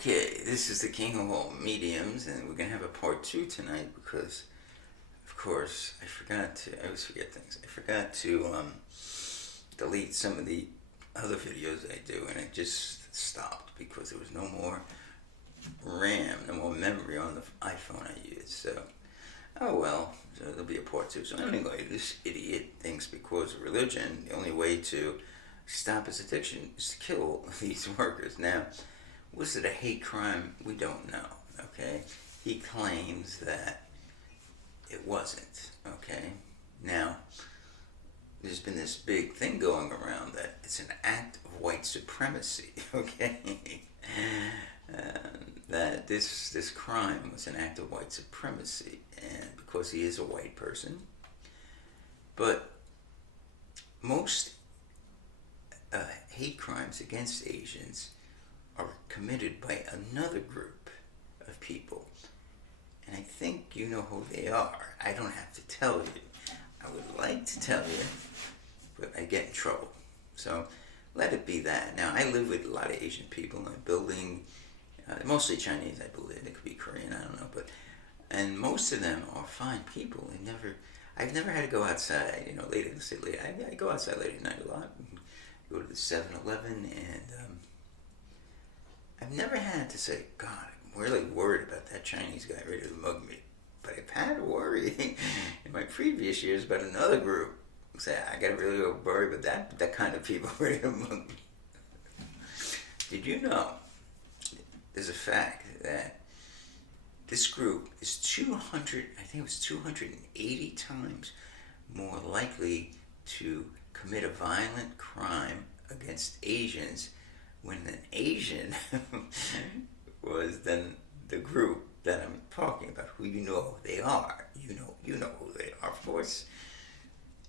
Okay, this is the King of all mediums, and we're gonna have a part two tonight because, of course, I always forget things. I forgot to delete some of the other videos I do, and it just stopped because there was no more RAM, no more memory on the iPhone I use. So, oh well, so there'll be a part two. So anyway, this idiot thinks because of religion, the only way to stop his addiction is to kill these workers. Now, was it a hate crime? We don't know, okay? He claims that it wasn't, okay? Now, there's been this big thing going around that it's an act of white supremacy, okay? That this crime was an act of white supremacy, and because he is a white person. But most hate crimes against Asians are committed by another group of people. And I think you know who they are. I don't have to tell you. I would like to tell you, but I get in trouble. So let it be that. Now, I live with a lot of Asian people in a building, mostly Chinese, I believe. It could be Korean, I don't know. And most of them are fine people. I've never had to go outside, late in the city. I go outside late at night a lot. Go to the 7-Eleven, and I've never had to say, God, I'm really worried about that Chinese guy ready to mug me. But I've had to worry in my previous years about another group. Say, I gotta really worry about that kind of people ready to mug me. Did you know there's a fact that this group is 280 times more likely to commit a violent crime against Asians when an Asian was then the group that I'm talking about, who you know they are. You know who they are, of course.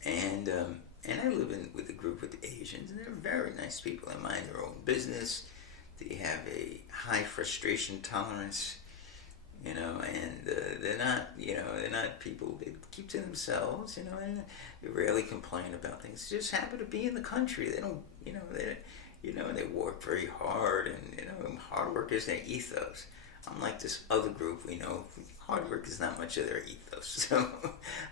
And I live with a group with Asians, and they're very nice people. They mind their own business. They have a high frustration tolerance, and they're not people. They keep to themselves, and they rarely complain about things. They just happen to be in the country. They don't, they work very hard, and hard work is their ethos. Unlike this other group, hard work is not much of their ethos. So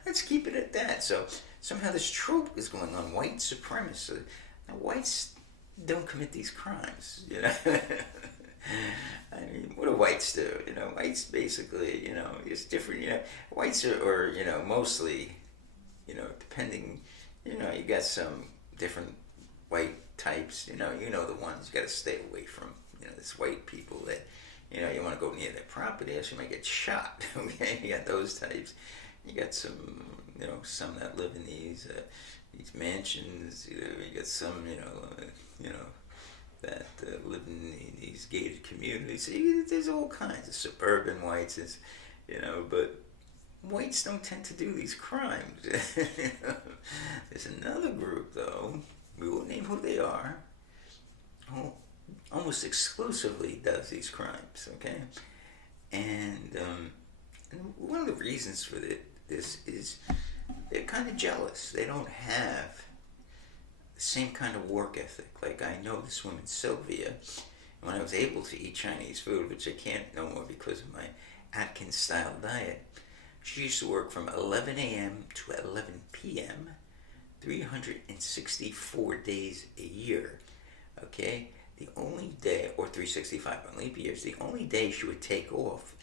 let's keep it at that. So somehow this trope is going on, white supremacy. Now, whites don't commit these crimes, I mean, what do whites do? Whites basically, it's different, whites are mostly, depending, you got some different white types, the ones you got to stay away from, this white people that, you want to go near their property, else you might get shot, okay? You got those types. You got some, some that live in these mansions. You got some, that live in these gated communities. So there's all kinds of suburban whites, but whites don't tend to do these crimes. There's another group, though, we won't name who they are, who almost exclusively does these crimes, okay? And one of the reasons for this is they're kind of jealous. They don't have the same kind of work ethic. Like, I know this woman, Sylvia, when I was able to eat Chinese food, which I can't no more because of my Atkins-style diet, she used to work from 11 a.m. to 11 p.m., 364 days a year, okay? The only day, or 365 on leap years, the only day she would take off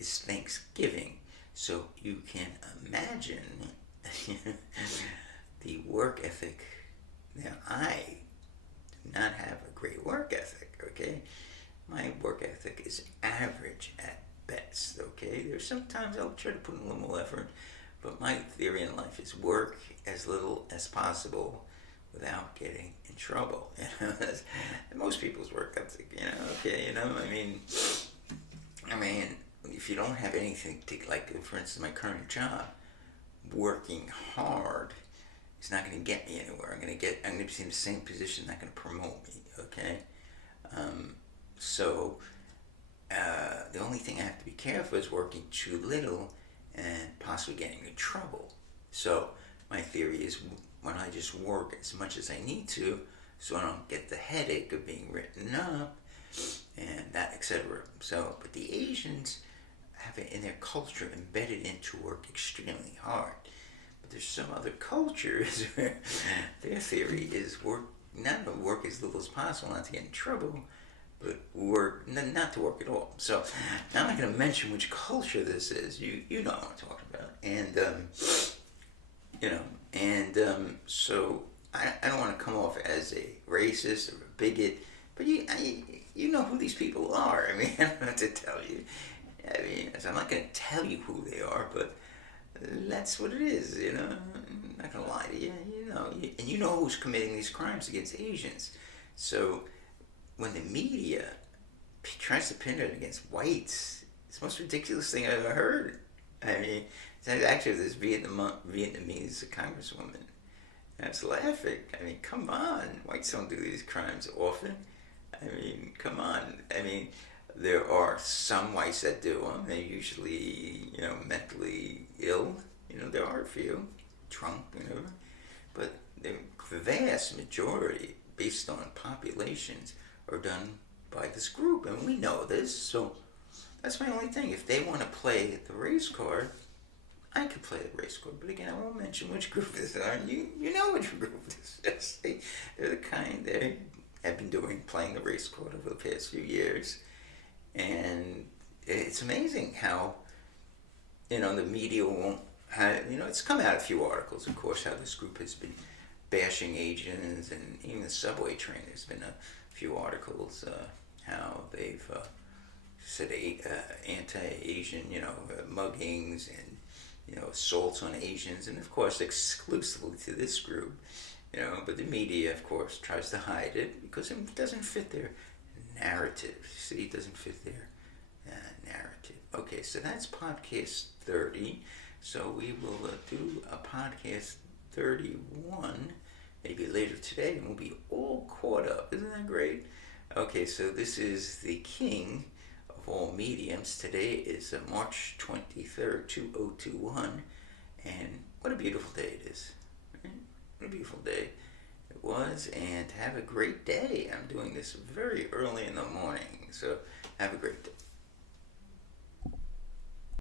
is Thanksgiving. So you can imagine the work ethic. Now, I do not have a great work ethic, okay? My work ethic is average at best, okay? There's sometimes I'll try to put in a little more effort, but my theory in life is work as little as possible without getting in trouble. Most people's work ethic, okay, I mean, if you don't have anything to, like, for instance, my current job, working hard is not going to get me anywhere. I'm going to be in the same position, not going to promote me, okay? So the only thing I have to be careful is working too little and possibly getting in trouble. So my theory is when I just work as much as I need to, so I don't get the headache of being written up, and that, etc. So, but the Asians have it in their culture embedded into work extremely hard. But there's some other cultures where their theory is work, not to work as little as possible, not to get in trouble, but work, not to work at all. So now I'm not going to mention which culture this is. You know what I'm talking about, and you know, and so I don't want to come off as a racist or a bigot, but you know who these people are. I mean, I don't have to tell you. I mean, so I'm not going to tell you who they are, but that's what it is. You know, I'm not going to lie to you. You know, and you know who's committing these crimes against Asians. So when the media tries to pin it against whites, it's the most ridiculous thing I've ever heard. I mean, actually this Vietnamese congresswoman. I was laughing. I mean, come on. Whites don't do these crimes often. I mean, come on. I mean, there are some whites that do them. They're usually, mentally ill. There are a few, drunk, but the vast majority, based on populations, are done by this group, and we know this. So that's my only thing. If they want to play the race card, I could play the race card. But again, I won't mention which group this is. You know which group this is. They're the kind that have been playing the race card over the past few years. And it's amazing how, the media won't have, it's come out a few articles, of course, how this group has been bashing Asians, and even the subway train, there's been a few articles, how they've said anti-Asian, muggings and, assaults on Asians, and of course exclusively to this group, but the media, of course, tries to hide it because it doesn't fit their narrative. See, it doesn't fit their narrative. Okay, so that's podcast 30. So we will do a podcast 31 maybe later today, and we'll be all caught up. Isn't that great? Okay, so this is the king of all mediums. Today is March 23rd, 2021, and what a beautiful day it is. Right? What a beautiful day it was, and have a great day. I'm doing this very early in the morning, so have a great day.